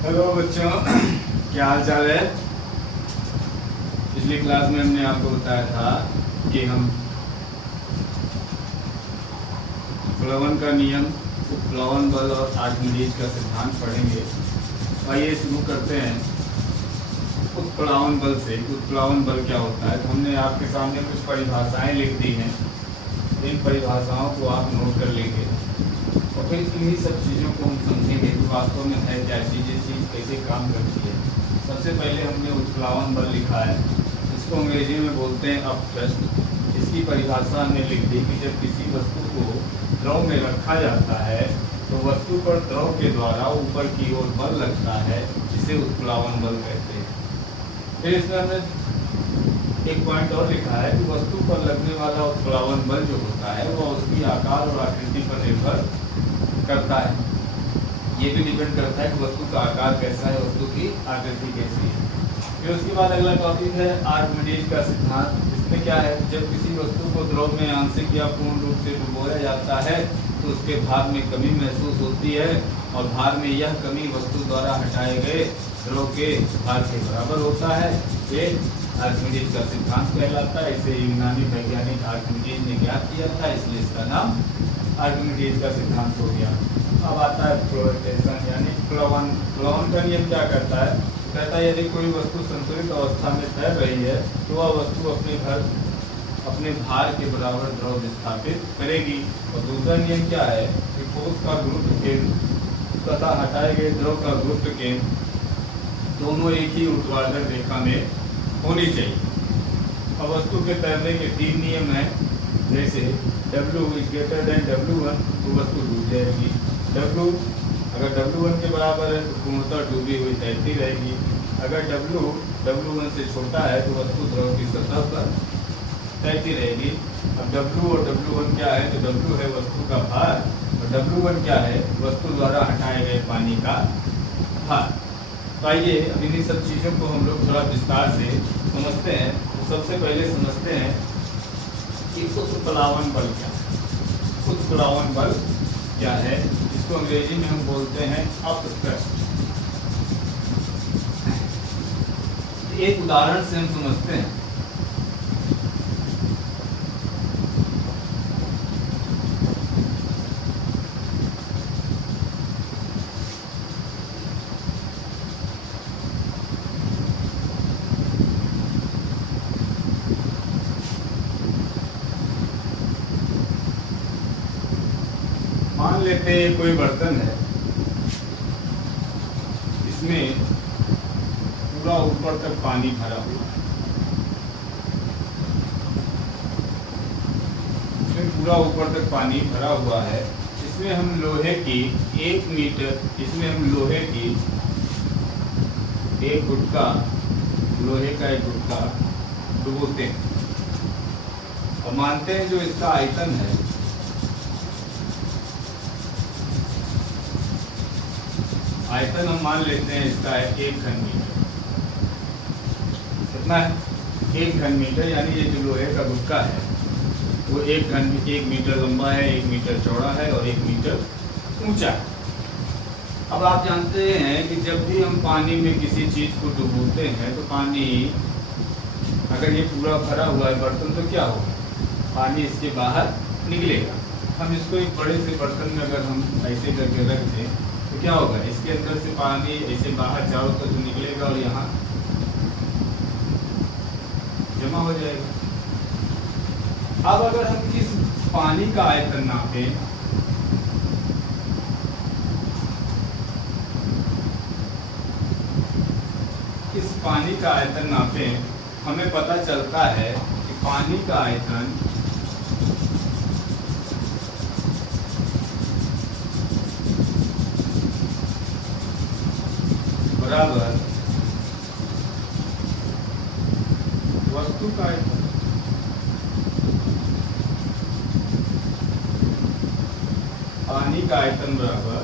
Hello बच्चों, क्या हाल चाल है। पिछली क्लास में हमने आपको बताया था कि हम प्लवन का नियम, प्लवन बल और आर्किमिडीज का सिद्धांत पढ़ेंगे। आइए शुरू करते हैं उत्प्लावन बल से। उत्प्लावन बल क्या होता है, तो हमने आपके सामने कुछ परिभाषाएं लिख दी हैं। इन परिभाषाओं को आप नोट कर लेंगे और फिर इन्हीं सब चीज़ों को हम समझेंगे कि वास्तव में है क्या चीज़, ये चीज़ कैसे काम करती है। सबसे पहले हमने उत्प्लावन बल लिखा है, इसको अंग्रेजी में बोलते हैं अपथ्रस्ट। इसकी परिभाषा हमने लिख दी कि जब किसी वस्तु को द्रव में रखा जाता है तो वस्तु पर द्रव के द्वारा ऊपर की ओर बल लगता है, जिसे उत्प्लावन बल कहते हैं। फिर इसमें हमने एक पॉइंट और लिखा है कि वस्तु पर लगने वाला उत्प्लावन बल जो होता है वह उसकी आकार और आकृति पर निर्भर करता है। ये भी डिपेंड करता है कि वस्तु का आकार कैसा है, वस्तु की आकृति कैसी है। फिर उसके बाद अगला टॉपिक है आर्किमिडीज का सिद्धांत। इसमें क्या है, जब किसी वस्तु को द्रव में आंशिक या पूर्ण रूप से डुबोया जाता है तो उसके भार में कमी महसूस होती है और भार में यह कमी वस्तु द्वारा हटाए गए द्रव के भार के बराबर होता है। ये आर्किमिडीज का सिद्धांत कहलाता है। इसे यूनानी वैज्ञानिक आर्किमिडीज ने ज्ञात किया था, इसलिए इसका नाम आर्किमिडीज का सिद्धांत हो गया। अब आता है फ्लोटेशन यानी प्लवन। प्लवन का नियम क्या करता है, कहता है यदि कोई वस्तु संतुलित अवस्था में तैर रही है तो वह वस्तु अपने भार के बराबर द्रव विस्थापित करेगी। और दूसरा नियम क्या है कि ठोस का गुरुत्व केंद्र तथा हटाए गए द्रव का गुरुत्व केंद्र दोनों एक ही ऊर्ध्वाधर रेखा में होनी चाहिए। और वस्तु के तैरने के 3 नियम हैं, जैसे W is greater than W1 तो वस्तु डूब जाएगी। W अगर W1 के बराबर है तो पूर्णतः डूबी हुई तैरती रहेगी। अगर W1 से छोटा है तो वस्तु द्रव की सतह पर तैरती रहेगी। अब W और W1 क्या है, तो W है वस्तु का भार और W1 क्या है, वस्तु द्वारा हटाए गए पानी का भार। तो आइए अब इन्हीं सब चीज़ों को हम लोग थोड़ा विस्तार से समझते हैं। तो सबसे पहले समझते हैं कि उत्प्लावन बल क्या है। उत्प्लावन बल क्या है, इसको अंग्रेजी में हम बोलते हैं अपथ्रस्ट। एक उदाहरण से हम समझते हैं। मान लेते हैं कोई बर्तन है, इसमें पूरा ऊपर तक पानी भरा हुआ है। इसमें पूरा ऊपर तक पानी भरा हुआ है। इसमें हम लोहे की 1 मीटर, इसमें हम लोहे की एक गुटका, लोहे का एक गुटका डुबोते हैं और मानते हैं जो इसका आयतन है हम मान लेते हैं इसका है 1 घन मीटर। कितना है, 1 घन मीटर। यानी ये जो लोहे का गुटका है वो 1 मीटर लंबा है, 1 मीटर चौड़ा है और 1 मीटर ऊंचा है। अब आप जानते हैं कि जब भी हम पानी में किसी चीज़ को डुबोते हैं तो पानी, अगर ये पूरा भरा हुआ है बर्तन तो क्या होगा, पानी इसके बाहर निकलेगा। हम इसको एक बड़े से बर्तन में अगर हम ऐसे करके रख दें तो क्या होगा, इसके अंदर से पानी ऐसे बाहर चारों तरफ निकलेगा और यहाँ जमा हो जाएगा। अब अगर हम इस पानी का आयतन नापें, इस पानी का आयतन नापें, हमें पता चलता है कि पानी का आयतन बराबर वस्तु का आयतन। पानी का आयतन बराबर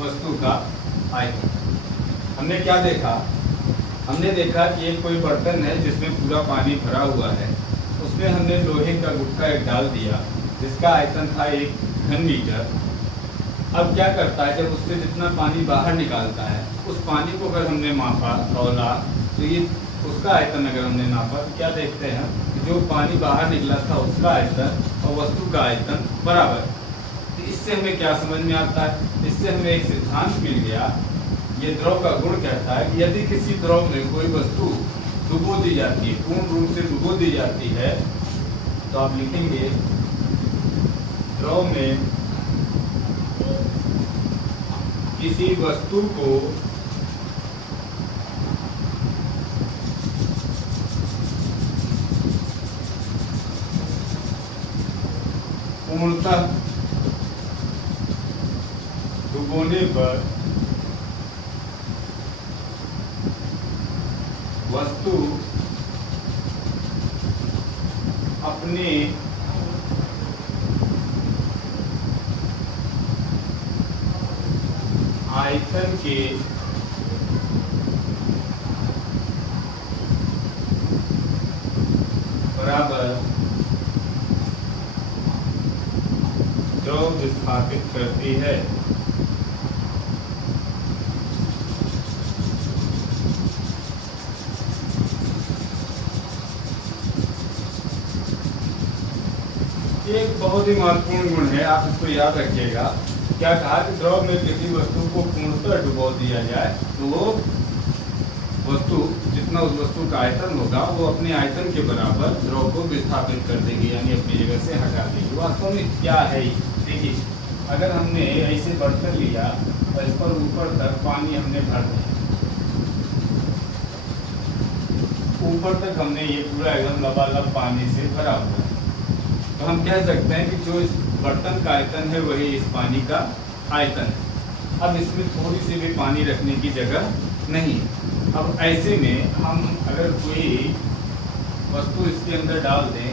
वस्तु का आयतन। हमने क्या देखा, हमने देखा कि एक कोई बर्तन है जिसमें पूरा पानी भरा हुआ है, उसमें हमने लोहे का गुटका एक डाल दिया जिसका आयतन था 1 घन मीटर। अब क्या करता है, जब उससे जितना पानी बाहर निकालता है, उस पानी को अगर हमने मापा तौला, तो ये उसका आयतन अगर हमने नापा तो क्या देखते हैं कि जो पानी बाहर निकला था उसका आयतन और वस्तु का आयतन बराबर। तो इससे हमें क्या समझ में आता है, इससे हमें एक सिद्धांत मिल गया। ये द्रव का गुण कहता है कि यदि किसी द्रव में कोई वस्तु डुबो दी जाती है, पूर्ण रूप से डुबो दी जाती है, तो आप लिखेंगे द्रव में किसी वस्तु को पूर्णतः डुबोने पर वस्तु अपने आयतन के बराबर द्रव विस्थापित करती है। एक बहुत ही महत्वपूर्ण गुण है, आप इसको याद रखिएगा। क्या कहा कि द्रव में किसी वस्तु को पूर्णतः डुबो दिया जाए तो वो वस्तु जितना उस वस्तु का आयतन होगा वो अपने आयतन के बराबर द्रव को विस्थापित कर देगी, यानी अपनी जगह से हटा देगी। वास्तव में क्या है, देखिए अगर हमने ऐसे बर्तन लिया और इस पर ऊपर तक पानी हमने भर दिया, ऊपर तक हमने ये पूरा एकदम लबालब पानी से भरा हुआ है, तो हम कह सकते हैं कि जो इस बर्तन का आयतन है वही इस पानी का आयतन है। अब इसमें थोड़ी सी भी पानी रखने की जगह नहीं। अब ऐसे में हम अगर कोई वस्तु इसके अंदर डाल दें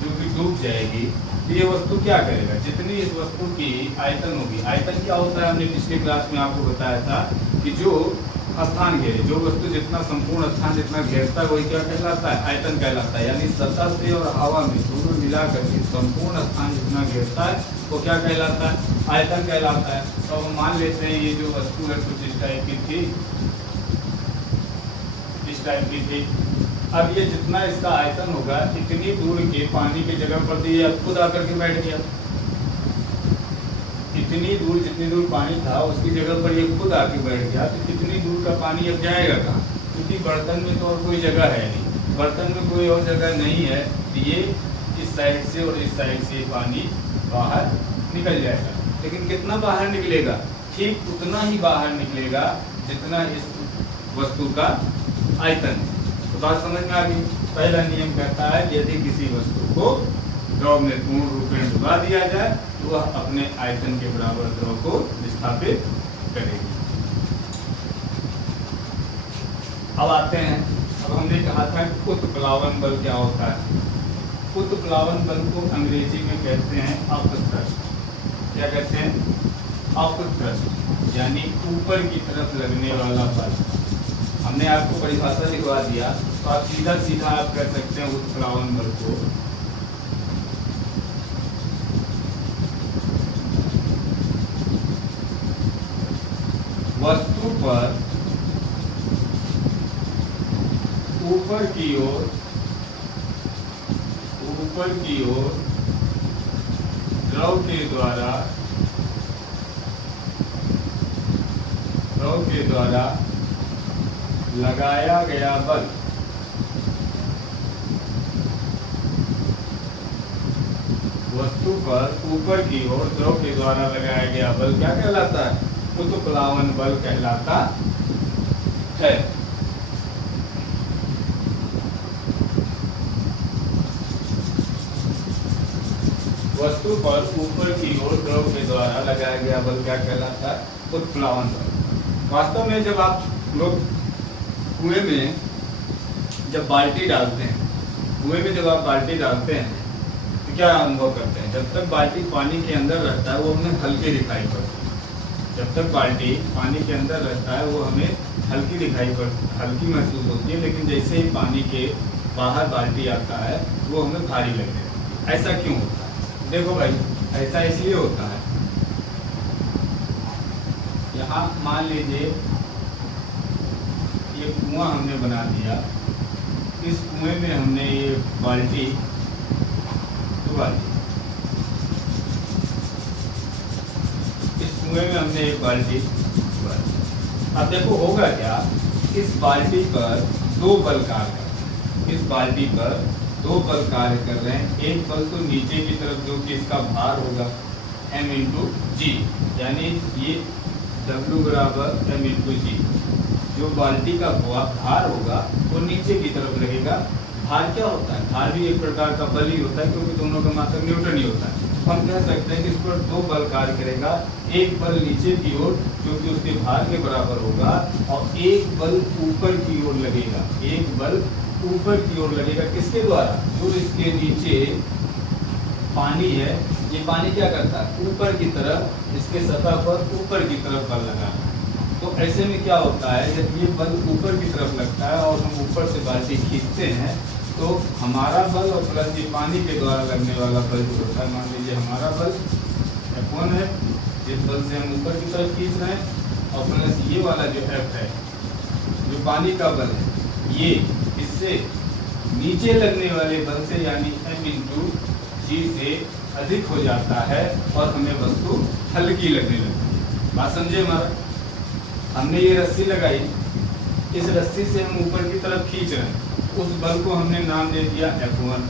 जो कि डूब जाएगी, तो ये वस्तु क्या करेगा, जितनी इस वस्तु की आयतन होगी, आयतन क्या होता है हमने पिछले क्लास में आपको बताया था कि जो स्थान घेरे, जो वस्तु जितना संपूर्ण स्थान जितना घेरता है वही क्या कहलाता है, आयतन कहलाता है। यानी सतह से और हवा में दोनों मिलाकर के संपूर्ण स्थान जितना घेरता है वो क्या कहलाता है, आयतन कहलाता है। तो हम मान लेते हैं ये जो वस्तु है कुछ इस टाइप की थी, इस टाइप की थी। अब ये जितना इसका आयतन होगा इतनी दूर के पानी की जगह पर तो ये खुद आकर के बैठ गया, इतनी दूर जितनी दूर पानी था उसकी जगह पर ये खुद आके बैठ गया। तो कितनी दूर का पानी अब जाएगा कहाँ, क्योंकि बर्तन में तो और कोई जगह है नहीं, बर्तन में कोई और जगह नहीं है, तो ये इस साइड से और इस साइड से पानी बाहर निकल जाएगा। लेकिन कितना बाहर निकलेगा, ठीक उतना ही बाहर निकलेगा जितना इस वस्तु का आयतन है। तो बात समझ में आ गई। पहला नियम कहता है यदि किसी वस्तु को द्रव में पूर्ण रूप में डुबा दिया जाए तो वह अपने आयतन के बराबर द्रव को विस्थापित करेगी। अब आते हैं, अब हमने कहा था कि उत्प्लावन बल क्या होता है। उत्प्लावन बल को अंग्रेजी में कहते हैं अपथ्रस्ट। क्या कहते हैं, अपथ्रस्ट, यानी ऊपर की तरफ लगने वाला बल। हमने आपको परिभाषा लिखवा दिया, तो आप सीधा सीधा आप कह सकते हैं उत्प्लावन बल को वस्तु पर ऊपर की ओर द्रव के द्वारा लगाया गया बल वस्तु पर ऊपर की ओर द्रव के द्वारा लगाया गया बल क्या कहलाता है, उत्प्लावन बल कहलाता है। वस्तु पर ऊपर की ओर द्रव के द्वारा लगाया गया बल क्या कहलाता है, उत्प्लावन बल। वास्तव में जब आप लोग कुएं में जब बाल्टी डालते हैं, कुएं में जब आप बाल्टी डालते हैं तो क्या अनुभव करते हैं, जब तक बाल्टी पानी के अंदर रहता है वो हमें हल्की दिखाई पड़ती है। जब तक बाल्टी पानी के अंदर रहता है वो हमें हल्की महसूस होती है, लेकिन जैसे ही पानी के बाहर बाल्टी आता है वो हमें भारी लगने लगती है। ऐसा क्यों होता है, देखो भाई ऐसा इसलिए होता है यहाँ मान लीजिए ये कुआं हमने बना दिया, इस कुएं में हमने ये बाल्टी डुबा दी, इस कुएं में हमने एक बाल्टी डुबा दी। अब देखो होगा क्या, इस बाल्टी पर दो बल कार्य कर रहे हैं, इस बाल्टी पर दो बल कार्य कर रहे हैं। एक बल तो नीचे की तरफ जो कि इसका भार होगा m इंटू जी, यानी ये W बराबर m इंटू जी। जो बाल्टी का भार होगा वो नीचे की तरफ लगेगा। भार क्या होता है, भार भी एक प्रकार का बल ही होता है, क्योंकि दोनों का मात्रक न्यूटन ही होता है। हम कह सकते हैं कि इस पर दो बल कार्य करेगा, एक बल नीचे की ओर जो कि उसके भार के बराबर होगा, और एक बल ऊपर की ओर लगेगा, एक बल ऊपर की ओर लगेगा। किसके द्वारा, जो इसके नीचे पानी है, ये पानी क्या करता है, ऊपर की तरफ, इसके सतह पर ऊपर की तरफ बल लगा। तो ऐसे में क्या होता है, जब ये बल ऊपर की तरफ लगता है और हम ऊपर से बाल्टी खींचते हैं, तो हमारा बल और प्लस ये पानी के द्वारा लगने वाला बल जो होता है, मान लीजिए हमारा बल F1 है, जिस बल से हम ऊपर की तरफ खींच रहे हैं, और प्लस ये वाला जो F है, जो पानी का बल है, ये इससे नीचे लगने वाले बल से यानी m इंटू जी से अधिक हो जाता है, और हमें वस्तु हल्की लगने लगती है। बात समझे हमारा, हमने ये रस्सी लगाई, इस रस्सी से हम ऊपर की तरफ खींच रहे हैं, उस बल को हमने नाम दे दिया F1,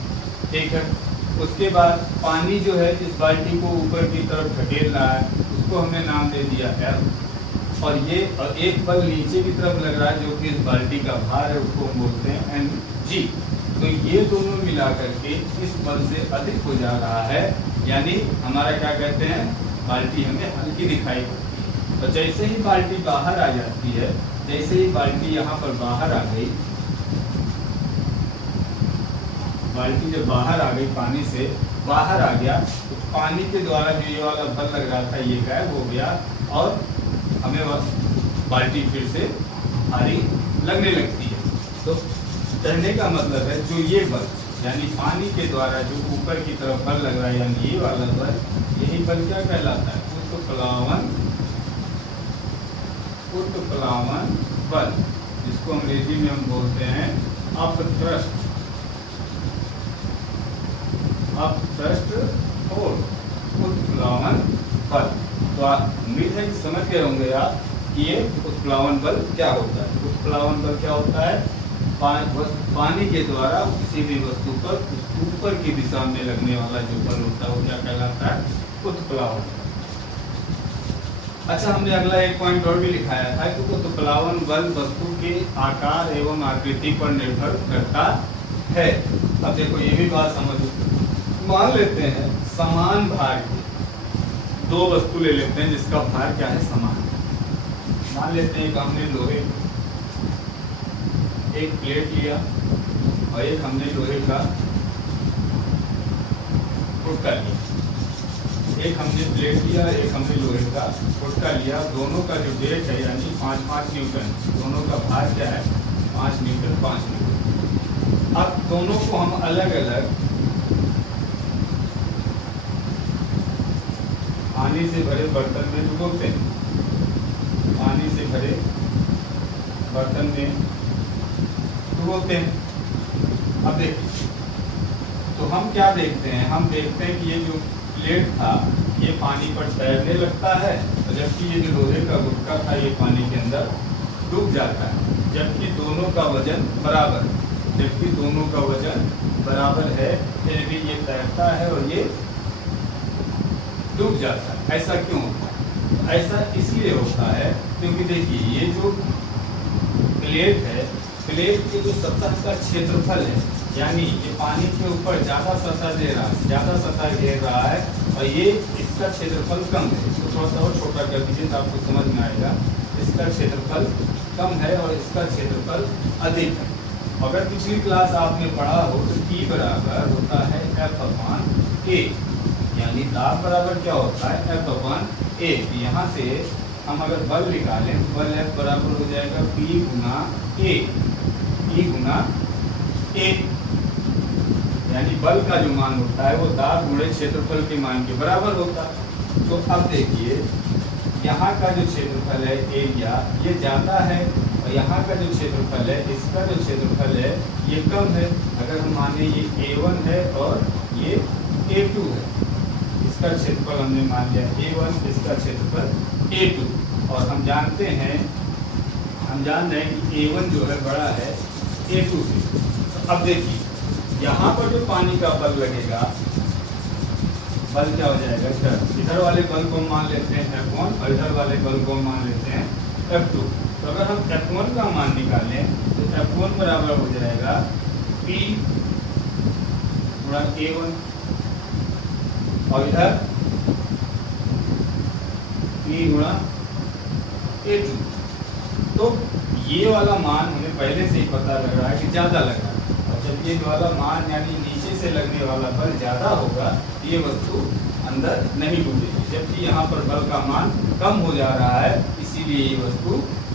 ठीक है। उसके बाद पानी जो है इस बाल्टी को ऊपर की तरफ धकेल रहा है, उसको हमने नाम दे दिया F, और ये एक बल नीचे की तरफ लग रहा है जो कि इस बाल्टी का भार है, उसको हम बोलते हैं mg। तो ये दोनों मिला करके इस बल से अधिक हो जा रहा है, यानी हमारा क्या कहते हैं, बाल्टी हमें हल्की दिखाई पड़ती है। तो जैसे ही बाल्टी बाहर आ जाती है, जैसे ही बाल्टी यहाँ पर बाहर आ गई, बाल्टी जब बाहर आ गई, पानी से बाहर आ गया, तो पानी के द्वारा जो ये वाला बल लग रहा था ये गायब हो गया, और हमें बाल्टी फिर से भारी लगने लगती है। तो कहने का मतलब है जो ये बल यानी पानी के द्वारा जो ऊपर की तरफ बल लग रहा है, यानी ये वाला बल, यही बल क्या कहलाता है, उत्प्लावन बल, जिसको अंग्रेजी में हम बोलते हैं अपथ्रस्ट फोर्स, उत्प्लावन बल। तो आप उम्मीद है कि समझ गए होंगे आप कि ये उत्प्लावन बल क्या होता है। उत्प्लावन बल क्या होता है, पानी के द्वारा किसी भी वस्तु पर ऊपर की दिशा में लगने वाला जो बल होता है वो क्या कहलाता है, उत्प्लावन। अच्छा, हमने अगला एक पॉइंट और भी लिखाया था कि उत्प्लावन बल वस्तु के आकार एवं आकृति पर निर्भर करता है। अब देखो ये भी बात समझो, मान लेते हैं समान भार की दो वस्तु ले लेते हैं जिसका भार क्या है, समान। मान लेते हैं कि हमने लोहे एक प्लेट लिया और एक हमने लोहे का गुटका लिया, एक हमने प्लेट लिया, एक हमने लोहे का गुटका लिया। दोनों का जो वेट है यानी 5-5 न्यूटन, दोनों का भार क्या है, 5 न्यूटन 5 न्यूटन। अब दोनों को हम अलग अलग पानी से भरे बर्तन में डुबोते हैं, पानी से भरे बर्तन में डुबोते हैं। अब देखिए, तो हम क्या देखते हैं, हम देखते हैं कि ये जो प्लेट था ये पानी पर तैरने लगता है, और जबकि ये जो लोहे का गुटका था ये पानी के अंदर डूब जाता है, जबकि दोनों का वजन बराबर है, जबकि दोनों का वजन बराबर है, फिर भी ये तैरता है और ये डूब जाता है। ऐसा क्यों होता है? ऐसा इसलिए होता है क्योंकि देखिए ये जो प्लेट है, प्लेट के जो सतह का क्षेत्रफल है, यानी ये पानी के ऊपर ज़्यादा सतह दे रहा है, ज़्यादा सतह घेर रहा है, और ये इसका क्षेत्रफल कम है। इसको थोड़ा सा और छोटा कर दीजिए तो आपको समझ में आएगा। इसका क्षेत्रफल कम है और इसका क्षेत्रफल अधिक है। अगर पिछली क्लास आपने पढ़ा हो तो T बराबर होता है F/A, यानी दाब बराबर क्या होता है, F/A। यहाँ से हम अगर बल निकालें तो बल F बराबर हो जाएगा P Guna A, P Guna A, यानी बल का जो मान होता है वो दाब गुणे क्षेत्रफल के मान के बराबर होता है। तो अब देखिए यहाँ का जो क्षेत्रफल है एरिया ये ज़्यादा है, और यहाँ का जो क्षेत्रफल है इसका जो क्षेत्रफल है ये कम है। अगर हम माने ये A1 है और ये A2 है, इसका क्षेत्रफल हमने मान लिया A1, इसका क्षेत्रफल A2, और हम जान रहे हैं कि A1 जो है बड़ा है A2 से। तो अब देखिए यहाँ पर जो पानी का बल लगेगा, बल क्या हो जाएगा, इधर वाले बल को मान लेते हैं F1 और इधर वाले बल को मान लेते हैं F2। तो अगर हम F1 का मान निकालें तो F1 बराबर हो जाएगा P गुणा A1, और इधर P गुणा A2। तो ये वाला मान हमें पहले से ही पता लग रहा है कि ज़्यादा लग रहा है, और जब ये वाला मान यानी नीचे से लगने वाला बल ज़्यादा होगा ये वस्तु अंदर नहीं डूबेगी, जबकि यहाँ पर बल का मान कम हो जा रहा है, इसीलिए ये वस्तु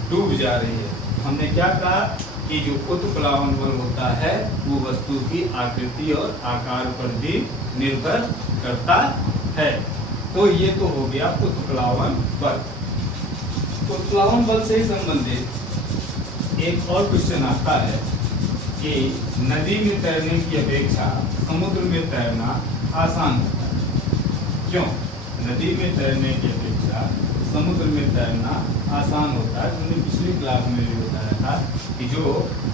डूब जा रही है। हमने क्या कहा कि जो उत्प्लावन बल होता है वो वस्तु की आकृति और आकार पर भी निर्भर करता है। तो ये तो हो गया उत्प्लावन बल। उत्प्लावन बल से संबंधित एक और क्वेश्चन आता है कि नदी में तैरने की अपेक्षा समुद्र में तैरना आसान होता है। क्यों? नदी में तैरने की अपेक्षा समुद्र में तैरना आसान होता है। हमने पिछली क्लास में भी बताया था कि जो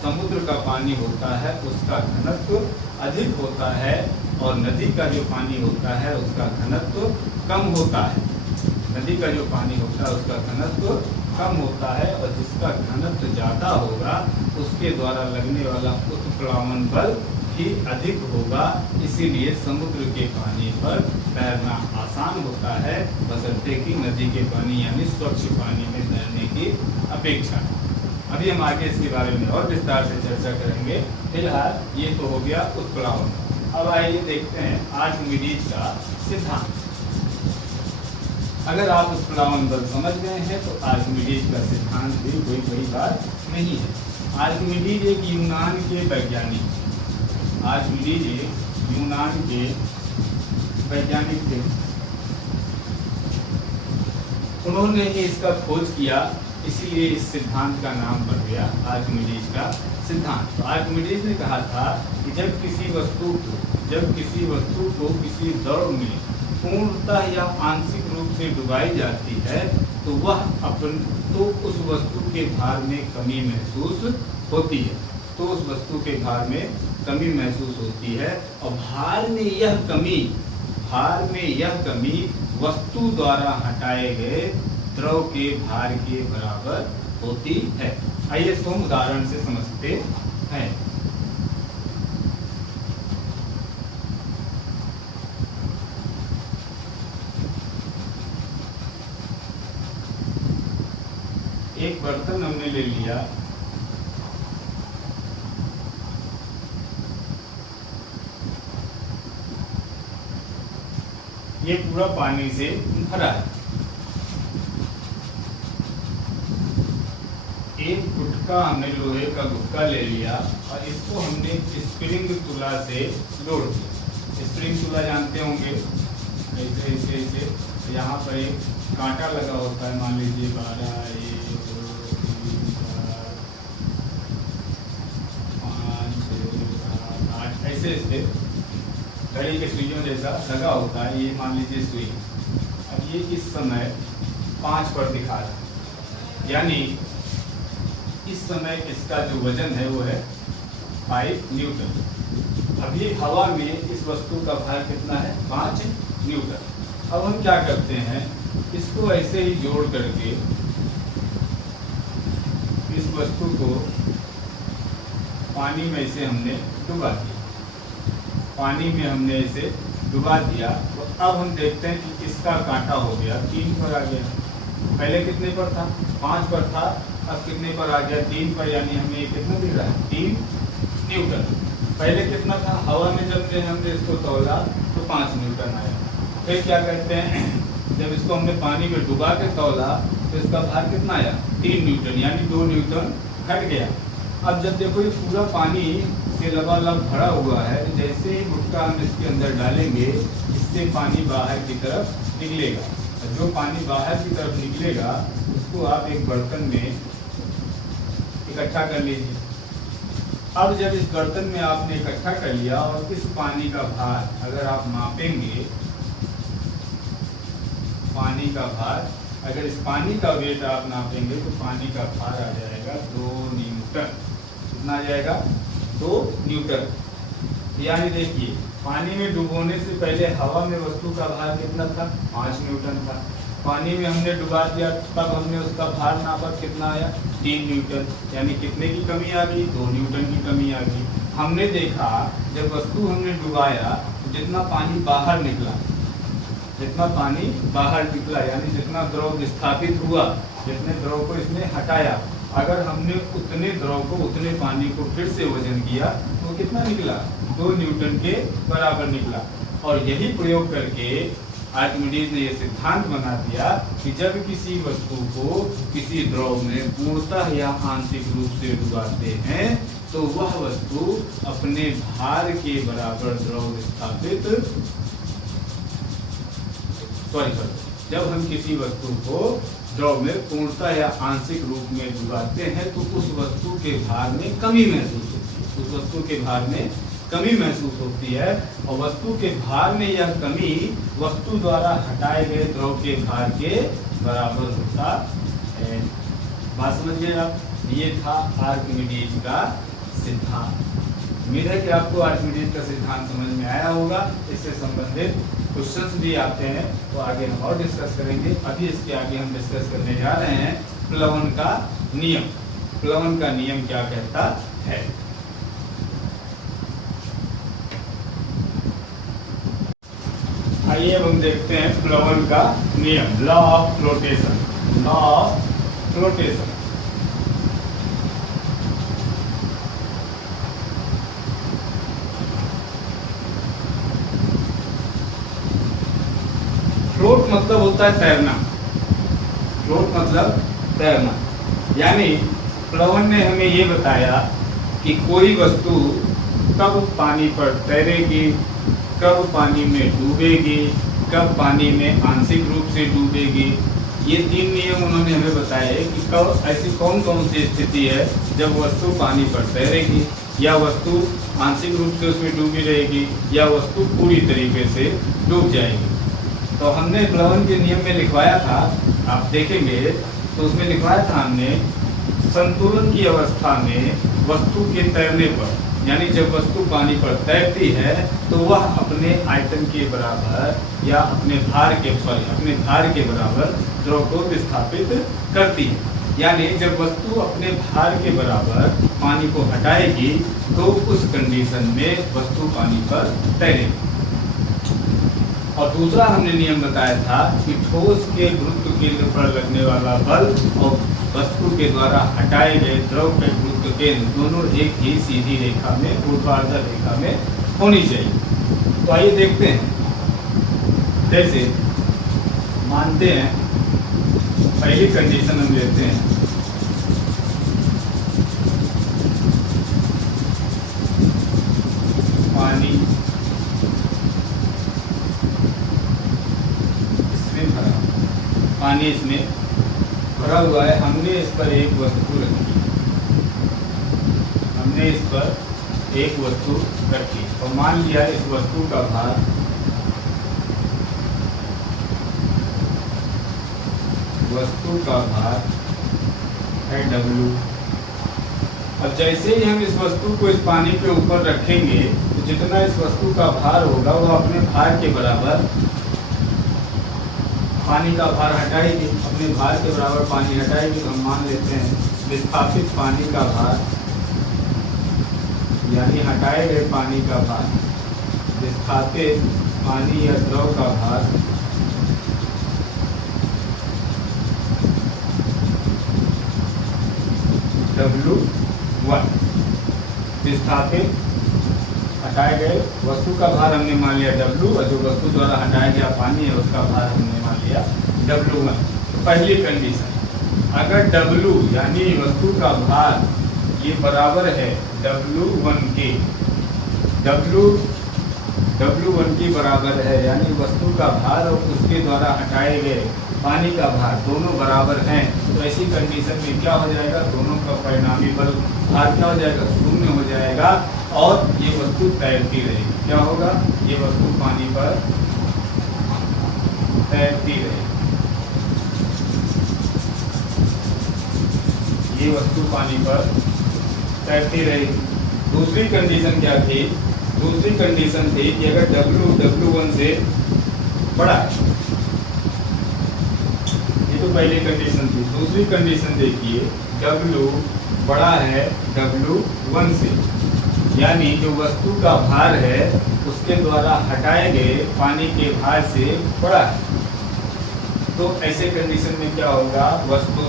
समुद्र का पानी होता है उसका घनत्व अधिक होता है, और नदी का जो पानी होता है उसका घनत्व कम होता है। नदी का जो पानी होता है उसका घनत्व कम होता है, और जिसका घनत्व ज़्यादा होगा उसके द्वारा लगने वाला उत्प्लावन बल भी अधिक होगा। इसीलिए समुद्र के पानी पर तैरना आसान होता है, बशर्ते कि नदी के पानी यानी स्वच्छ पानी में तैरने की अपेक्षा। अभी हम आगे इसके बारे में और विस्तार से चर्चा करेंगे। फिलहाल ये तो हो गया उत्प्लावन। अब आइए देखते हैं आर्किमिडीज का सिद्धांत। अगर आप उत्प्लावन बल समझ गए हैं तो आर्किमिडीज का सिद्धांत भी कोई बड़ी बात नहीं है। आर्किमिडीज एक यूनान के वैज्ञानिक थे। उन्होंने ही इसका खोज किया, इसीलिए इस सिद्धांत का नाम पड़ गया आर्किमिडीज का सिद्धांत। तो आर्किमिडीज ने कहा था कि जब किसी वस्तु को किसी दौड़ में पूर्णतः या आंशिक रूप से डुबाई जाती है तो उस वस्तु के भार में कमी महसूस होती है। और भार में यह कमी वस्तु द्वारा हटाए गए द्रव के भार के बराबर होती है। आइए इसको हम उदाहरण से समझते हैं। एक बर्तन हमने ले लिया, ये पूरा पानी से भरा है। एक गुटका हमने लोहे का गुटका ले लिया और इसको हमने स्प्रिंग तुला से जोड़ दिया। स्प्रिंग तुला जानते होंगे, ऐसे ऐसे ऐसे यहाँ पर एक कांटा लगा होता है, मान लीजिए 12, 1, 2, 3, 4, 5, 6, 7, 8 ऐसे ऐसे घड़ी के सुइयों जैसा लगा होता है। ये मान लीजिए सुई, अब ये इस समय 5 पर दिखा रहा है, यानी इस समय इसका जो वजन है वो है 5 न्यूटन। अभी हवा में इस वस्तु का भार कितना है? 5 न्यूटन। अब हम क्या करते हैं, इसको ऐसे ही जोड़ करके इस वस्तु को पानी में ऐसे हमने डुबा दिया। तो अब हम देखते हैं कि इसका कांटा हो गया 3 पर आ गया। पहले कितने पर था? 5 पर था, अब कितने पर आ गया? 3 पर, यानी हमें कितना दिख रहा है? 3 न्यूटन। पहले कितना था? हवा में जब हमने इसको तौला तो 5 न्यूटन आया। फिर क्या कहते हैं, जब इसको हमने पानी में डुबा के तौला तो इसका भार कितना आया? 3 न्यूटन, यानी 2 न्यूटन घट गया। अब जब देखो ये पूरा पानी से लबालब भरा हुआ है, जैसे ही गुटका हम इसके अंदर डालेंगे इससे पानी बाहर की तरफ निकलेगा। जो पानी बाहर की तरफ निकलेगा उसको आप एक बर्तन में इकट्ठा कर लीजिए। अब जब इस बर्तन में आपने इकट्ठा कर लिया और इस पानी का भार अगर आप मापेंगे, पानी का भार अगर इस पानी का वेट आप नापेंगे तो पानी का भार आ जाएगा 2 न्यूटन। कितना आ जाएगा? 2 न्यूटन। यानी देखिए, पानी में डुबोने से पहले हवा में वस्तु का भार कितना था? 5 न्यूटन था। पानी में हमने डुबा दिया तब हमने उसका भार नापा, कितना आया? 3 न्यूटन। यानी कितने की कमी आ गई? 2 न्यूटन की कमी आ गई। हमने देखा जब वस्तु हमने डुबाया जितना पानी बाहर निकला, जितना पानी बाहर निकला यानी जितना द्रव विस्थापित हुआ, जितने द्रव को इसने हटाया, अगर हमने उतने द्रव को, उतने पानी को फिर से वजन किया तो कितना निकला? 2 न्यूटन के बराबर निकला। और यही प्रयोग करके आर्किमिडीज ने यह सिद्धांत बना दिया कि जब किसी वस्तु को किसी द्रव में पूर्णतः या आंशिक रूप से डुबाते हैं तो वह वस्तु अपने भार के बराबर द्रव विस्थापित जब हम किसी वस्तु को द्रव में पूर्णतः या आंशिक रूप में डुबाते हैं तो उस वस्तु के भार में कमी महसूस होती है। उस वस्तु के भार में कमी महसूस होती है और वस्तु के भार में यह कमी वस्तु द्वारा हटाए गए द्रव के भार के बराबर होता है। बात समझ गए आप? ये था आर्किमिडीज का सिद्धांत। उम्मीद है कि आपको आर्किमिडीज का सिद्धांत समझ में आया होगा। इससे संबंधित क्वेश्चंस भी आते हैं तो आगे हम और डिस्कस करेंगे। अभी इसके आगे हम डिस्कस करने जा रहे हैं प्लवन का नियम। प्लवन का नियम क्या कहता है? आइए अब हम देखते हैं प्लवन का नियम, law of flotation. Law of flotation. Float मतलब होता है तैरना। फ्लोट मतलब तैरना। यानी प्लवन ने हमें ये बताया कि कोई वस्तु कब पानी पर तैरेगी, कब पानी में डूबेगी, कब पानी में आंशिक रूप से डूबेगी। ये 3 नियम उन्होंने हमें बताए कि कब ऐसी कौन कौन सी स्थिति है जब वस्तु पानी पर तैरेगी, या वस्तु आंशिक रूप से उसमें डूबी रहेगी, या वस्तु पूरी तरीके से डूब जाएगी। तो हमने प्लवन के नियम में लिखवाया था, आप देखेंगे तो उसमें लिखवाया था हमने संतुलन की अवस्था में वस्तु के तैरने पर, यानी जब वस्तु पानी पर तैरती है तो वह अपने आयतन के बराबर या अपने भार के बराबर द्रव को विस्थापित करती है। यानी जब वस्तु अपने भार के बराबर पानी को हटाएगी तो उस कंडीशन में वस्तु पानी पर तैरेगी। और दूसरा हमने नियम बताया था कि ठोस के गुरुत्व केंद्र पर लगने वाला बल और वस्तु के द्वारा हटाए गए द्रव के गुरुत्व केंद्र दोनों एक ही सीधी रेखा में, ऊर्ध्वाधर रेखा में होनी चाहिए। तो आइए देखते हैं। जैसे मानते हैं, पहली कंडीशन हम लेते हैं, पानी इसमें भरा, पानी इसमें भरा हुआ है। हमने इस पर एक वस्तु रखी, हमने इस पर एक वस्तु रखी और मान लिया इस वस्तु का भार है W। अब जैसे ही हम इस वस्तु को इस पानी के ऊपर रखेंगे तो जितना इस वस्तु का भार होगा वो अपने भार के बराबर पानी का भार हटाएगी, अपने भार के बराबर पानी हटाएगी। तो हम मान लेते हैं विस्थापित पानी का भार, यानी हटाए गए पानी का भार, विस्थापित पानी या द्रव का भार W1। विस्थापित हटाए गए वस्तु का भार हमने मान लिया W, और जो वस्तु द्वारा हटाया गया पानी है उसका भार हमने मान लिया W1। तो पहली कंडीशन, अगर W यानी वस्तु का भार ये बराबर है W1 के, W W1 के बराबर है, यानी वस्तु का भार और उसके द्वारा हटाए गए पानी का भार दोनों बराबर हैं, तो ऐसी कंडीशन में क्या हो जाएगा, दोनों का परिणामी बल भार क्या हो जाएगा, शून्य हो जाएगा और ये वस्तु तैरती रहेगी। क्या होगा, ये वस्तु पानी पर तैरती रहेगी, ये वस्तु पानी पर तैरती रहेगी। दूसरी कंडीशन क्या थी, दूसरी कंडीशन थी कि अगर W1 से बड़ा है, ये तो पहली कंडीशन थी। दूसरी कंडीशन देखिए, W बड़ा है W1 से, यानी जो वस्तु का भार है उसके द्वारा हटाए गए पानी के भार से बड़ा है, तो ऐसे कंडीशन में क्या होगा, वस्तु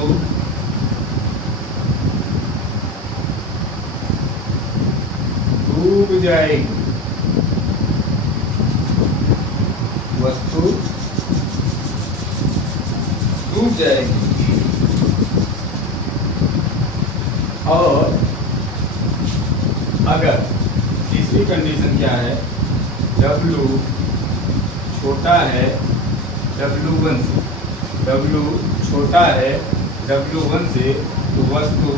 डूब जाएगी, वस्तु डूब जाएगी। और अगर तीसरी कंडीशन क्या है, W छोटा है W1 से, W छोटा है W1 से, तो वस्तु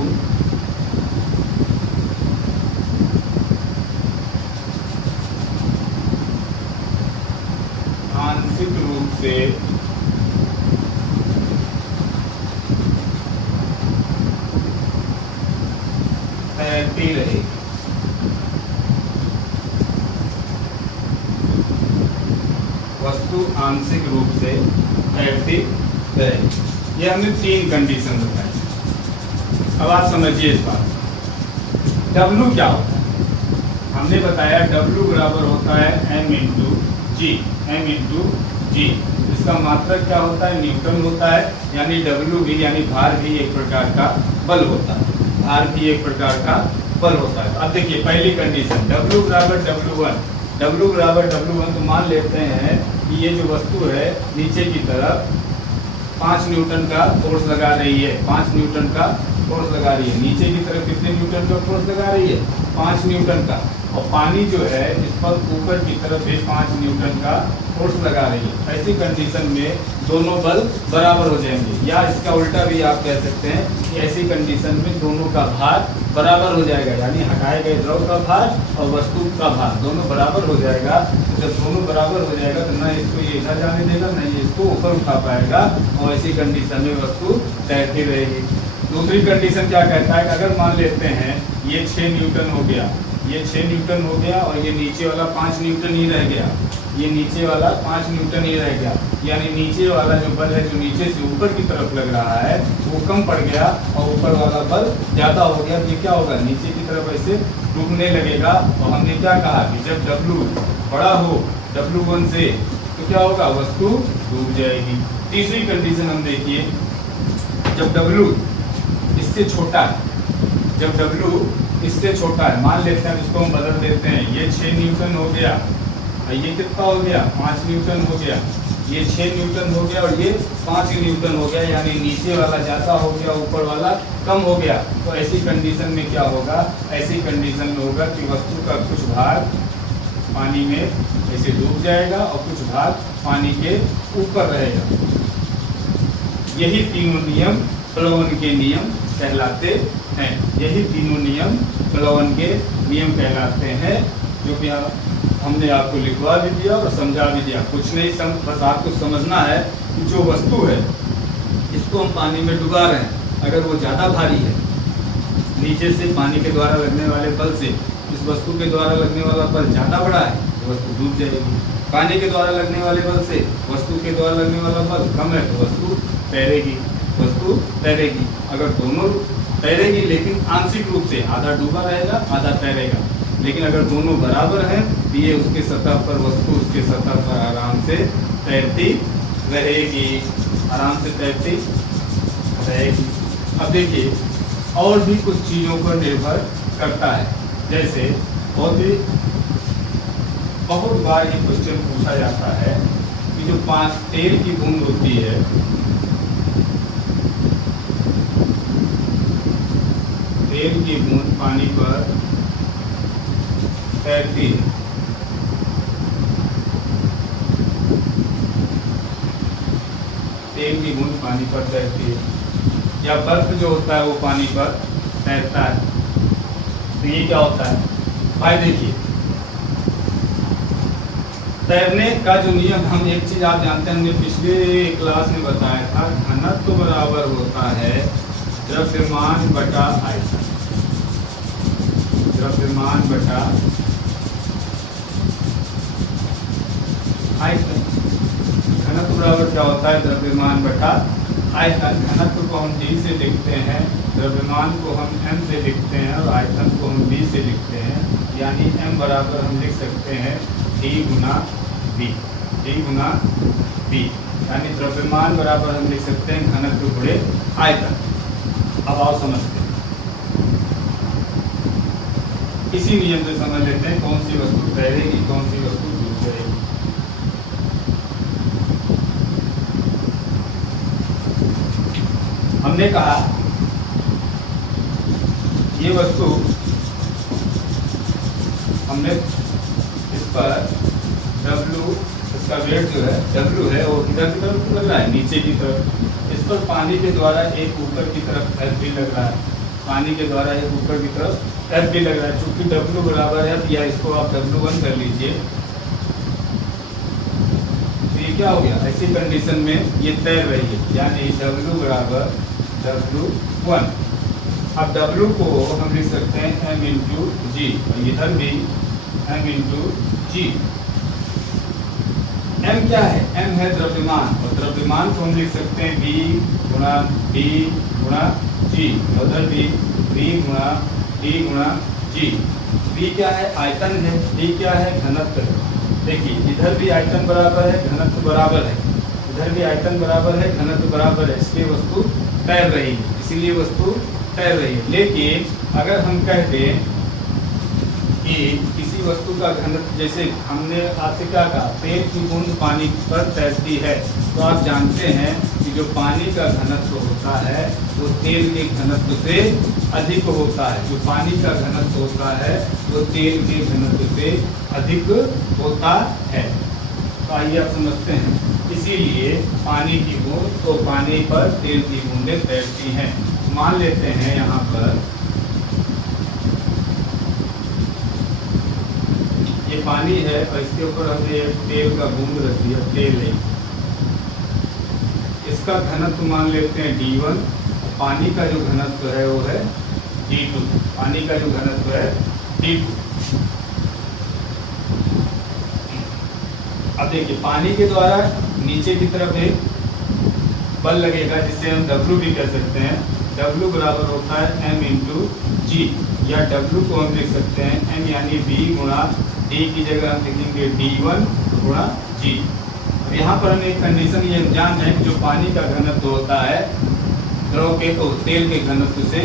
आंशिक रूप से तैरती रहेगी। वस्तु आंशिक रूप से तैरती रहेगी। ये हमने तीन कंडीशन बताई। अब आप समझिए इस बात, W क्या होता है, हमने बताया W बराबर होता है m इंटू जी, m इंटू जी। इसका मात्रक क्या होता है, न्यूटन होता है, यानी W भी यानी भार भी एक प्रकार का बल होता है, भार भी एक प्रकार का बल होता है। अब देखिए पहली कंडीशन, W बराबर W1, तो मान लेते हैं कि ये जो वस्तु है नीचे की तरफ 5 न्यूटन का फोर्स लगा रही है, 5 न्यूटन का फोर्स लगा रही है, नीचे की तरफ कितने न्यूटन का फोर्स लगा रही है, 5 न्यूटन का, और पानी जो है इस पर ऊपर की तरफ भी 5 न्यूटन का फोर्स लगा रही है। ऐसी कंडीशन में दोनों बल बराबर हो जाएंगे, या इसका उल्टा भी आप कह सकते हैं कि ऐसी कंडीशन में दोनों का भार बराबर हो जाएगा, यानी हटाए गए द्रव का भार और वस्तु का भार दोनों बराबर हो जाएगा। तो जब दोनों बराबर हो जाएगा तो ना इसको ये इधर जाने देगा, ना ये इसको ऊपर उठा पाएगा, और ऐसी कंडीशन में वस्तु तैरती रहेगी। दूसरी कंडीशन क्या कहता है, अगर मान लेते हैं ये 6 न्यूटन हो गया, ये 6 न्यूटन हो गया और ये नीचे वाला 5 न्यूटन ही रह गया, ये नीचे वाला 5 न्यूटन ही रह गया, यानी नीचे वाला जो बल है जो नीचे से ऊपर की तरफ लग रहा है वो कम पड़ गया और ऊपर वाला बल ज़्यादा हो गया। ये क्या होगा, नीचे की तरफ ऐसे डूबने लगेगा। और हमने क्या कहा कि जब W बड़ा हो W1 से तो क्या होगा, वस्तु डूब जाएगी। तीसरी कंडीशन हम देखिए, जब W इससे छोटा है, जब W इससे छोटा है, मान लेते हैं इसको हम बदल देते हैं, ये 6 न्यूटन हो गया, ये कितना हो गया, 5 न्यूटन हो गया, ये 6 न्यूटन हो गया और ये 5 न्यूटन हो गया, यानी नीचे वाला ज़्यादा हो गया, ऊपर वाला कम हो गया। तो ऐसी कंडीशन में क्या होगा, ऐसी कंडीशन में होगा कि वस्तु का कुछ भाग पानी में ऐसे डूब जाएगा और कुछ भाग पानी के ऊपर रहेगा। यही तीनों नियम प्लवन के नियम कहलाते हैं, यही तीनों नियम प्लवन के नियम कहलाते हैं, जो कि हमने आपको लिखवा भी दिया और समझा भी दिया। कुछ नहीं, बस आपको समझना है कि जो वस्तु है इसको हम पानी में डुबा रहे हैं, अगर वो ज़्यादा भारी है, नीचे से पानी के द्वारा लगने वाले बल से इस वस्तु के द्वारा लगने वाला बल ज़्यादा बड़ा है तो वस्तु डूब जाएगी। पानी के द्वारा लगने वाले बल से वस्तु के द्वारा लगने वाला बल कम है तो वस्तु तैरेगी, वस्तु तैरेगी। अगर दोनों तैरेगी लेकिन आंशिक रूप से, आधा डूबा रहेगा आधा तैरेगा, लेकिन अगर दोनों बराबर हैं तो ये उसके सतह पर, वस्तु उसके सतह पर आराम से तैरती रहेगी, आराम से तैरती रहेगी। अब देखिए और भी कुछ चीज़ों पर निर्भर करता है, जैसे बहुत बार ये क्वेश्चन पूछा जाता है कि जो तेल की बूंद होती है, तेल की बूंद पानी पर तैरती है, तेल की बूंद पानी पर तैरती है, या बर्फ जो होता है वो पानी पर तैरता है। तो ये क्या होता है भाई, देखिए तैरने का जो नियम, हम एक चीज आप जानते हैं, हमने पिछले क्लास में बताया था, घनत्व बराबर होता है द्रव्यमान बटा आयतन। द्रव्यमान बटा आयतन। घनत्व बराबर क्या होता है, द्रव्यमान बटा आयतन। घनत्व को हम d से लिखते हैं, द्रव्यमान को हम m से लिखते हैं और आयतन को हम b से लिखते हैं। यानी m बराबर हम लिख सकते हैं d गुना b, d गुना b। यानी द्रव्यमान बराबर हम लिख सकते हैं घनत्व गुणे आयतन। अब आओ समझते हैं, इसी नियम से समझ लेते हैं कौन सी वस्तु तैरेगी, कौन सी वस्तु डूब जाएगी। हमने कहा ये वस्तु, हमने इस पर W, इसका वेट जो है W है, वो किधर की तरफ लग रहा है, नीचे की तरफ। इस पर पानी के द्वारा एक ऊपर की तरफ F भी लग रहा है, पानी के द्वारा एक ऊपर की तरफ F भी लग रहा है। चूंकि W बराबर है, या इसको आप W1 कर लीजिए, तो ये क्या हो गया, ऐसी कंडीशन में ये तैर रही है, यानी W बराबर W1। अब W को हम लिख सकते हैं m इंटू जी, और इधर भी m इंटू जी। m क्या है, m है द्रव्यमान, और द्रव्यमान को हम लिख सकते हैं b गुणा d गुणा g, उधर भी b गुणा d गुणा g। b क्या है, आयतन है, d क्या है, घनत्व है। देखिए इधर भी आयतन बराबर है, घनत्व बराबर है, इधर भी आयतन बराबर है, घनत्व बराबर है, इसलिए वस्तु तैर रही है, इसीलिए वस्तु तैर रही है। लेकिन अगर हम कह दें कि किसी वस्तु का घनत्व, जैसे हमने आपसे क्या कहा, तेल की बूंद पानी पर तैरती है, तो आप जानते हैं कि जो पानी का घनत्व होता है वो तेल के घनत्व से अधिक होता है। जो पानी का घनत्व होता है वो तेल के घनत्व से अधिक होता है। तो आइए आप समझते हैं, इसीलिए पानी की बूंद, तो पानी पर तेल की बूंदें तैरती हैं। मान लेते हैं यहाँ पर ये पानी है और इसके ऊपर हमने एक तेल का बूंद रख दिया, तेल है, इसका घनत्व मान लेते हैं D1, पानी का जो घनत्व है वो है D2, पानी का जो घनत्व है D2। अब देखिए पानी के द्वारा नीचे की तरफ एक बल लगेगा, जिसे हम W भी कह सकते हैं। W बराबर होता है m इंटू जी, या W को हम लिख सकते हैं m यानी B गुणा D की जगह हम लिखेंगे D1 गुणा G। और यहाँ पर हमें एक कंडीशन ये जान है कि जो पानी का घनत्व होता है द्रव के, तो तेल के घनत्व से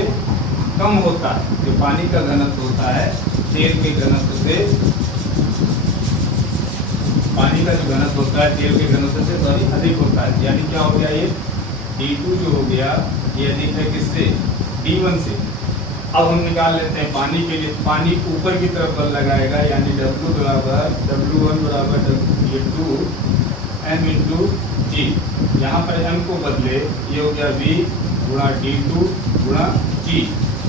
कम होता है। जो पानी का घनत्व होता है तेल के घनत्व से, पानी का जो घनत्व होता है तेल के घनत्व से सॉरी अधिक होता है। यानी क्या हो गया, ये D2 जो हो गया ये अधिक है किससे, D1 से। अब हम निकाल लेते हैं पानी के लिए, पानी ऊपर की तरफ बल लगाएगा, यानी W बराबर W1 बराबर ये 2 m इंटू जी। यहाँ पर m को बदले, ये हो गया V गुणा D2 गुणा G।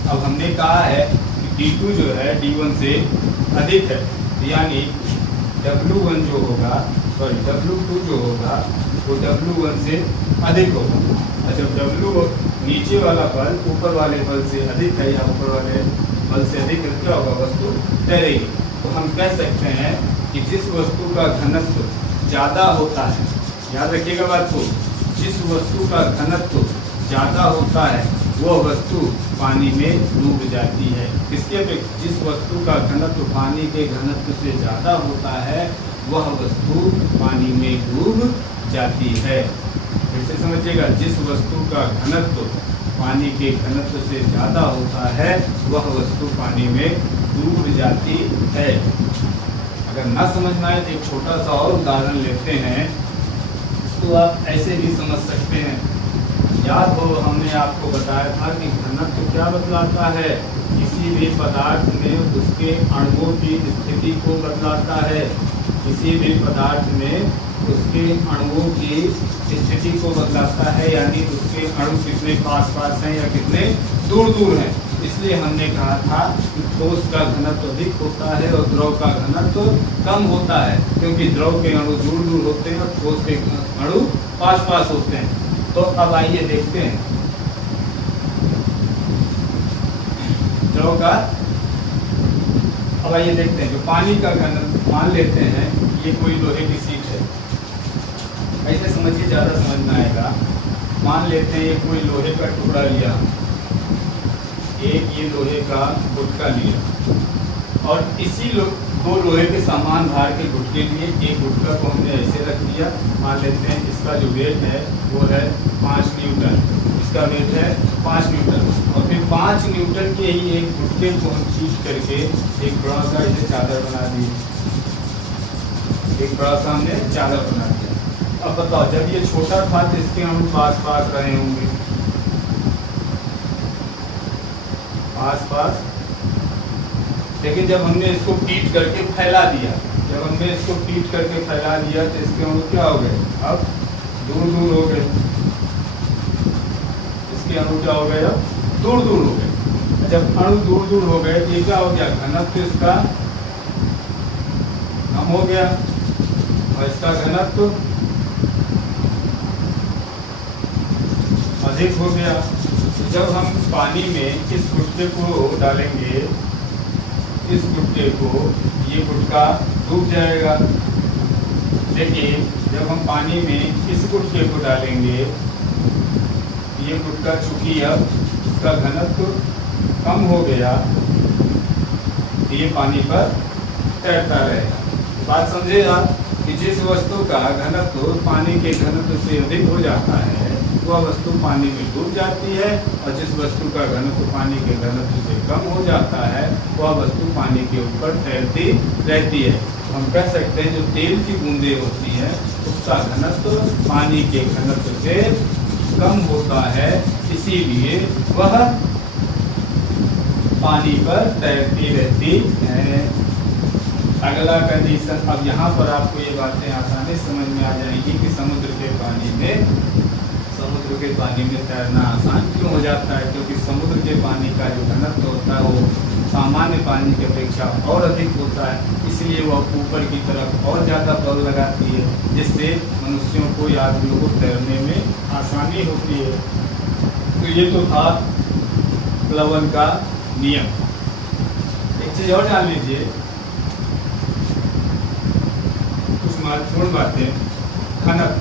अब हमने कहा है कि D2 जो है D1 से अधिक है, यानी W1 जो होगा, सॉरी W2 जो होगा वो W1 से अधिक होगा। अच्छा, W नीचे वाला बल ऊपर वाले बल से अधिक है, या ऊपर वाले बल से अधिक है, क्या होगा, वस्तु तैरेगी। तो हम कह सकते हैं कि जिस वस्तु का घनत्व ज़्यादा होता है, याद रखिएगा बात को, जिस वस्तु का घनत्व ज़्यादा होता है वह वस्तु पानी में डूब जाती है। किसके अपेक्षा, जिस वस्तु का घनत्व पानी के घनत्व से ज़्यादा होता है वह वस्तु पानी में डूब जाती है। फिर से समझिएगा, जिस वस्तु का घनत्व पानी के घनत्व से ज़्यादा होता है वह वस्तु पानी में डूब जाती है। अगर ना समझ में आए तो एक छोटा सा और उदाहरण लेते हैं, इसको आप ऐसे भी समझ सकते हैं। याद हो हमने आपको बताया था कि घनत्व क्या बतलाता है, किसी भी पदार्थ में उसके अणुओं की स्थिति को बतलाता है। किसी भी पदार्थ में उसके अणुओं की स्थिति को बदलाता है, यानी उसके अणु कितने पास पास हैं या कितने दूर दूर हैं। इसलिए हमने कहा था कि ठोस का घनत्व अधिक होता है और द्रव का घनत्व कम होता है, क्योंकि द्रव के अणु दूर दूर होते हैं और ठोस के अणु पास पास होते हैं। तो अब आइए देखते हैं द्रव का। अब आइए देखते हैं जो पानी का घनत्व, मान लेते हैं ये कोई लोहे की सीट है, ऐसे समझिए, ज़्यादा समझ में आएगा। मान लेते हैं ये कोई लोहे का टुकड़ा लिया, एक ये लोहे का गुटका लिया और इसी दो लोहे के समान भार के गुटके लिए एक गुटका को हमने ऐसे रख दिया। मान लेते हैं इसका जो वेट है वो है 5 न्यूटन, इसका वेट है 5 न्यूटन, और फिर 5 न्यूटन के ही एक गुटके को हम खींच करके एक बड़ा सा इसे चादर बना दी, एक बड़ा सा हमने चादर बना दिया। अब बताओ, जब ये छोटा था तो इसके अणु पास पास रहे होंगे, पास पास, लेकिन जब हमने इसको पीट करके फैला दिया, जब हमने इसको पीट करके फैला दिया तो इसके अणु क्या हो गए, अब दूर दूर हो गए, इसके अणु क्या हो गए, अब दूर दूर हो गए। जब अणु दूर दूर हो गए तो ये क्या हो गया, घनत्व इसका कम हो गया और इसका घनत्व अधिक हो गया। जब हम पानी में इस गुटके को डालेंगे, इस गुटके को, ये गुटका डूब जाएगा, लेकिन जब हम पानी में इस गुटके को डालेंगे, ये गुटका चूंकि अब इसका घनत्व कम हो गया, ये पानी पर तैरता रहेगा। बात समझे आप कि जिस वस्तु का घनत्व पानी के घनत्व से अधिक हो जाता है वह वस्तु पानी में डूब जाती है, और जिस वस्तु का घनत्व पानी के घनत्व से कम हो जाता है वह वस्तु पानी के ऊपर तैरती रहती है। तो हम कह सकते हैं जो तेल की बूंदें होती हैं उसका घनत्व पानी के घनत्व से कम होता है, इसीलिए वह पानी पर तैरती रहती है। अगला कंडीशन, अब यहाँ पर आपको ये बातें आसानी समझ में आ जाएंगी कि समुद्र के पानी में तैरना आसान क्यों हो जाता है, क्योंकि समुद्र के पानी का जो घनत्व होता है वो सामान्य पानी की अपेक्षा और अधिक होता है, इसलिए वह ऊपर की तरफ और ज़्यादा बल लगाती है, जिससे मनुष्यों को या आदमियों को तैरने में आसानी होती है। तो ये तो था प्लवन का नियम। एक चीज़ और जान लीजिए, कुछ महत्वपूर्ण बातें। घनत्व,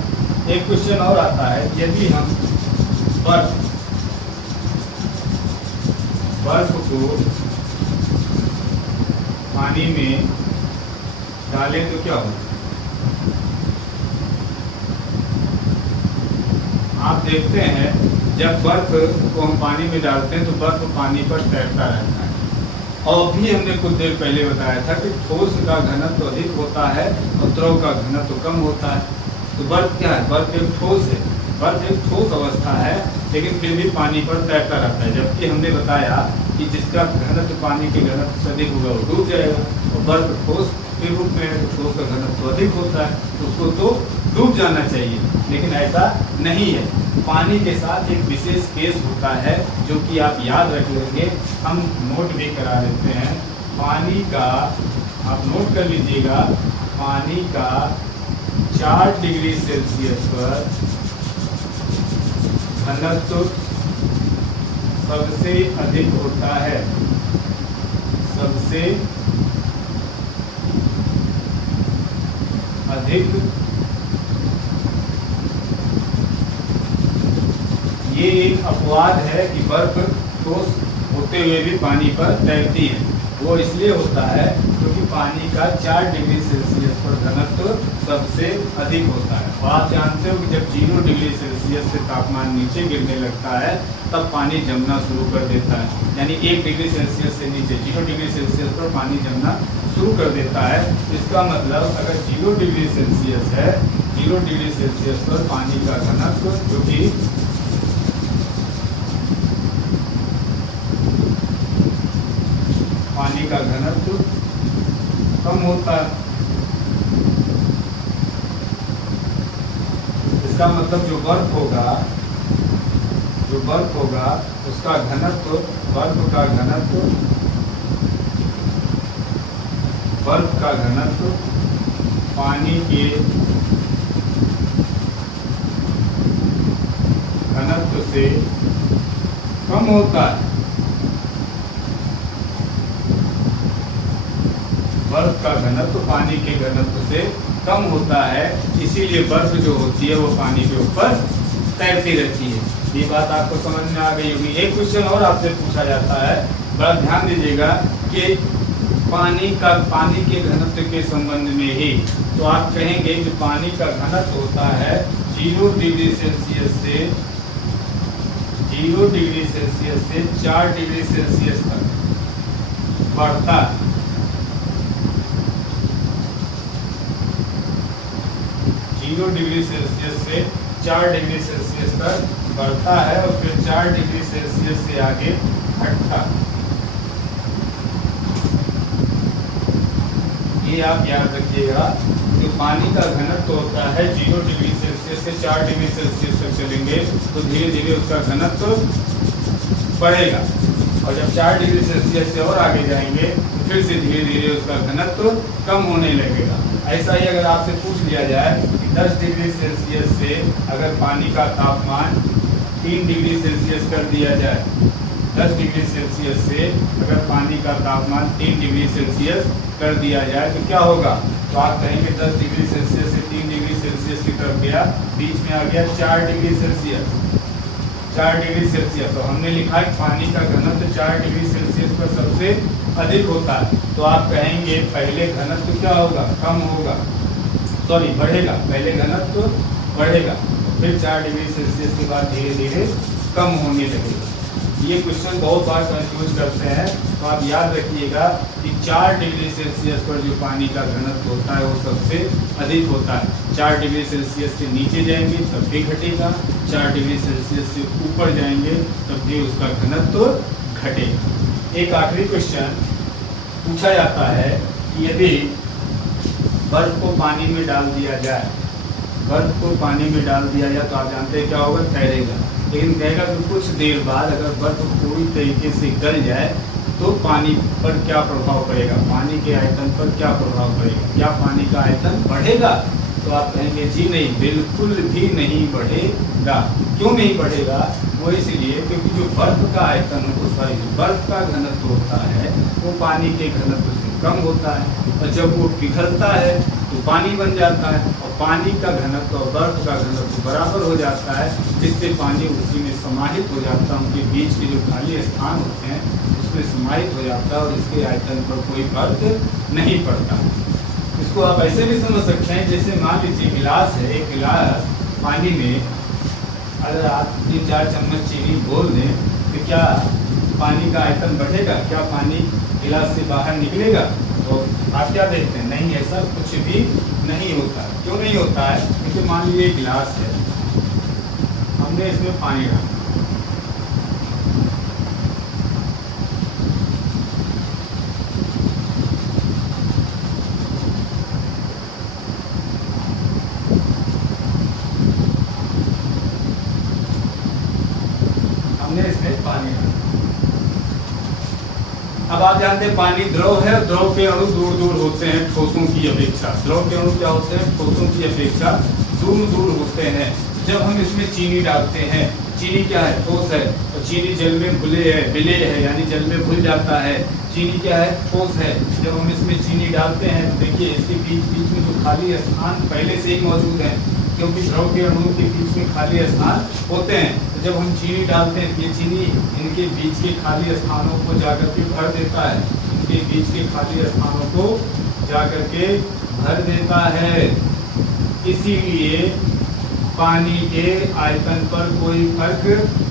एक क्वेश्चन और आता है, यदि हम बर्फ को पानी में डालें तो क्या होगा? आप देखते हैं जब बर्फ को हम पानी में डालते हैं तो बर्फ पानी पर तैरता रहता है, और भी हमने कुछ देर पहले बताया था कि ठोस का घनत्व अधिक होता है और द्रव का घनत्व कम होता है। तो बर्फ क्या है, बर्फ एक ठोस है, बर्फ एक ठोस अवस्था है, लेकिन फिर भी पानी पर तैरता रहता है। जबकि हमने बताया कि जिसका घनत्व पानी के घनत्व से अधिक होगा वो डूब जाएगा, और बर्फ ठोस के रूप में है, ठोस का घनत्व अधिक होता है, उसको तो डूब जाना चाहिए, लेकिन ऐसा नहीं है। पानी के साथ एक विशेष केस होता है जो कि आप याद रख लेंगे, हम नोट भी करा लेते हैं। पानी का, आप नोट कर लीजिएगा, पानी का 4 डिग्री सेल्सियस पर घनत्व सबसे अधिक होता है, सबसे अधिक। ये एक अपवाद है कि बर्फ ठोस होते हुए भी पानी पर तैरती है, वो इसलिए होता है क्योंकि पानी का 4 डिग्री सेल्सियस पर घनत्व सबसे अधिक होता है। और आप जानते हो कि जब 0 डिग्री सेल्सियस से तापमान नीचे गिरने लगता है तब पानी जमना शुरू कर देता है, यानी 1 डिग्री सेल्सियस से नीचे 0 डिग्री सेल्सियस पर पानी जमना शुरू कर देता है। इसका मतलब अगर 0 डिग्री सेल्सियस है, 0 डिग्री सेल्सियस पर पानी का घनत्व जो कि पानी का घनत्व कम होता है, इसका मतलब जो बर्फ होगा उसका घनत्व, बर्फ का घनत्व पानी के घनत्व से कम होता है। बर्फ का घनत्व पानी के घनत्व से कम होता है, इसीलिए बर्फ जो होती है वो पानी के ऊपर तैरती रहती है। ये बात आपको समझ में आ गई होगी। एक क्वेश्चन और आपसे पूछा जाता है, बड़ा ध्यान दीजिएगा कि पानी के घनत्व के संबंध में ही, तो आप कहेंगे कि पानी का घनत्व होता है 0 डिग्री सेल्सियस से 4 डिग्री सेल्सियस तक बढ़ता है। 0 डिग्री सेल्सियस से 4 डिग्री सेल्सियस तक बढ़ता है और फिर 4 डिग्री सेल्सियस से आगे घटता है। ये आप याद रखिएगा, जो पानी का घनत्व होता है 0 डिग्री सेल्सियस से 4 डिग्री सेल्सियस तक चलेंगे तो धीरे धीरे उसका घनत्व बढ़ेगा, और जब 4 डिग्री सेल्सियस से और आगे जाएंगे तो फिर से धीरे धीरे उसका घनत्व कम होने लगेगा। ऐसा ही अगर आपसे पूछ लिया जाए कि 10 डिग्री सेल्सियस से अगर पानी का तापमान 3 डिग्री सेल्सियस कर दिया जाए, 10 डिग्री सेल्सियस से अगर पानी का तापमान 3 डिग्री सेल्सियस कर दिया जाए तो क्या होगा? तो आप कहेंगे 10 डिग्री सेल्सियस से 3 डिग्री सेल्सियस की तरफ गया, बीच में आ गया 4 डिग्री सेल्सियस। 4 डिग्री सेल्सियस, तो हमने लिखा है पानी का घनत्व 4 डिग्री सेल्सियस पर सबसे अधिक होता है, तो आप कहेंगे पहले घनत्व क्या होगा? कम होगा, सॉरी बढ़ेगा। पहले घनत्व बढ़ेगा, फिर 4 डिग्री सेल्सियस के बाद धीरे धीरे कम होने लगेगा। ये क्वेश्चन बहुत बार कंफ्यूज करते हैं, तो आप याद रखिएगा कि 4 डिग्री सेल्सियस पर जो पानी का घनत्व होता है वो सबसे अधिक होता है। 4 डिग्री सेल्सियस से नीचे जाएंगे तब भी घटेगा, 4 डिग्री सेल्सियस से ऊपर जाएंगे तब भी उसका घनत्व घटेगा। एक आखिरी क्वेश्चन पूछा जाता है कि यदि बर्फ को पानी में डाल दिया जाए, तो आप जानते हैं क्या होगा? तैरेगा। लेकिन कहेगा कि कुछ देर बाद अगर बर्फ पूरी तरीके से गल जाए तो पानी पर क्या प्रभाव पड़ेगा? पानी के आयतन पर क्या प्रभाव पड़ेगा? क्या पानी का आयतन बढ़ेगा? तो आप कहेंगे जी नहीं, बिल्कुल भी नहीं बढ़ेगा। क्यों नहीं बढ़ेगा? वो इसलिए क्योंकि जो बर्फ का आयतन बर्फ का घनत्व होता है वो पानी के घनत्व से कम होता है, और जब वो पिघलता है तो पानी बन जाता है, और पानी का घनत्व और बर्फ का घनत्व बराबर हो जाता है, जिससे पानी उसी में समाहित हो जाता है। उनके बीच के जो खाली स्थान होते हैं उसमें समाहित हो जाता है और इसके आयतन पर कोई फर्क नहीं पड़ता। इसको आप ऐसे भी समझ सकते हैं, जैसे मान लीजिए गिलास है, एक गिलास पानी में अगर आप 3-4 चम्मच चीनी घोल दें तो क्या पानी का आयतन बढ़ेगा? क्या पानी गिलास से बाहर निकलेगा? तो आप क्या देखते हैं? नहीं, ऐसा कुछ भी नहीं होता। क्यों नहीं होता है? क्योंकि मान लीजिए गिलास है, हमने इसमें पानी डाला, अब आप जानते हैं पानी द्रव है, द्रव के अणु दूर दूर होते हैं ठोसों की अपेक्षा। द्रव के अणु क्या होते हैं? ठोसों की अपेक्षा दूर दूर होते हैं। जब हम इसमें चीनी डालते हैं, चीनी क्या है? ठोस है, और चीनी जल में विलेय है, यानी जल में घुल जाता है। चीनी क्या है? ठोस है। जब हम इसमें चीनी डालते हैं तो देखिए इसके बीच में जो खाली स्थान पहले से ही मौजूद है, क्योंकि द्रव के अणुओं के बीच में खाली स्थान होते हैं। तो जब हम चीनी डालते हैं, ये चीनी इनके बीच के खाली स्थानों को जाकर के भर देता है, इनके बीच के खाली स्थानों को जाकर के भर देता है। इसीलिए पानी के आयतन पर कोई फर्क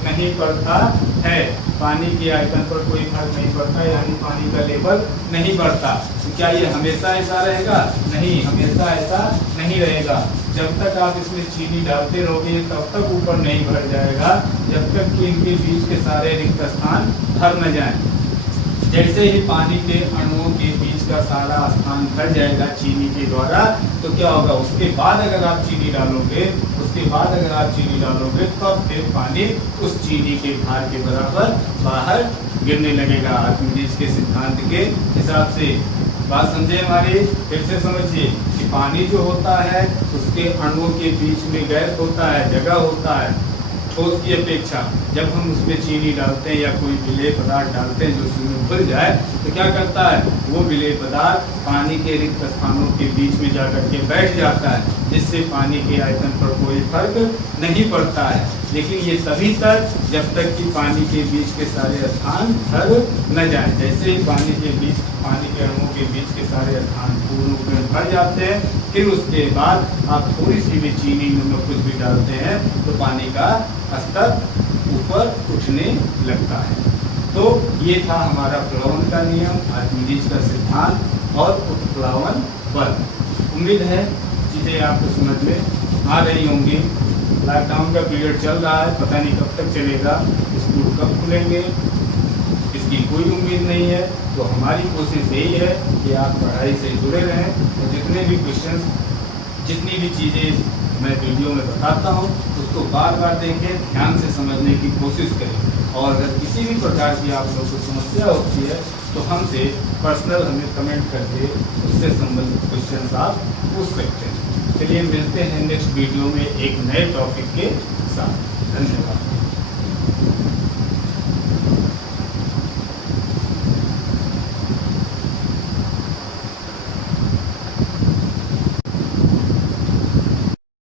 नहीं पड़ता है। पानी के आयतन पर कोई फर्क नहीं पड़ता, यानी पानी का लेवल नहीं बढ़ता। तो क्या ये हमेशा ऐसा रहेगा? नहीं, हमेशा ऐसा नहीं रहेगा। जब तक आप इसमें चीनी डालते रहोगे तब तक ऊपर नहीं बढ़ जाएगा, जब तक कि इनके बीच के सारे रिक्त स्थान भर न जाएं। जैसे ही पानी के अणुओं के बीच का सारा स्थान भर जाएगा चीनी के द्वारा, तो क्या होगा, उसके बाद अगर आप चीनी डालोगे, तब फिर पानी उस चीनी के भार के बराबर बाहर गिरने लगेगा। आर्किमिडीज के सिद्धांत के हिसाब से बात समझे हमारी। फिर से समझिए कि पानी जो होता है उसके अणुओं के बीच में गैप होता है, जगह होता है। ठोस की अपेक्षा जब हम उसमें चीनी डालते हैं या कोई विलेय पदार्थ डालते हैं जो उसमें घुल जाए, तो क्या करता है, वो विलेय पदार्थ पानी के रिक्त स्थानों के बीच में जाकर के बैठ जाता है, जिससे पानी के आयतन पर कोई फर्क नहीं पड़ता है। लेकिन ये तभी तक जब तक कि पानी के बीच के सारे स्थान भर न जाए। जैसे ही पानी के अणुओं के बीच के सारे स्थान पूर्ण रूप में भर जाते हैं, फिर उसके बाद आप थोड़ी सी भी चीनी में कुछ भी डालते हैं तो पानी का स्तर ऊपर उठने लगता है। तो ये था हमारा प्लवन का नियम, आर्किमिडीज का सिद्धांत और उत्प्लावन बल। उम्मीद है चीज़ें आपको समझ में आ रही होंगी। लॉकडाउन का पीरियड चल रहा है, पता नहीं कब तक चलेगा, स्कूल कब खुलेंगे इसकी कोई उम्मीद नहीं है। तो हमारी कोशिश यही है कि आप पढ़ाई से जुड़े रहें और जितने भी क्वेश्चंस, जितनी भी चीज़ें मैं वीडियो में बताता हूँ उसको बार बार देखें, ध्यान से समझने की कोशिश करें। और अगर किसी भी प्रकार की आप लोगों को समस्या होती है तो हमसे पर्सनल हमें कमेंट करके उससे संबंधित क्वेश्चंस आप पूछ सकते हैं। चलिए मिलते हैं नेक्स्ट वीडियो में एक नए टॉपिक के साथ। धन्यवाद।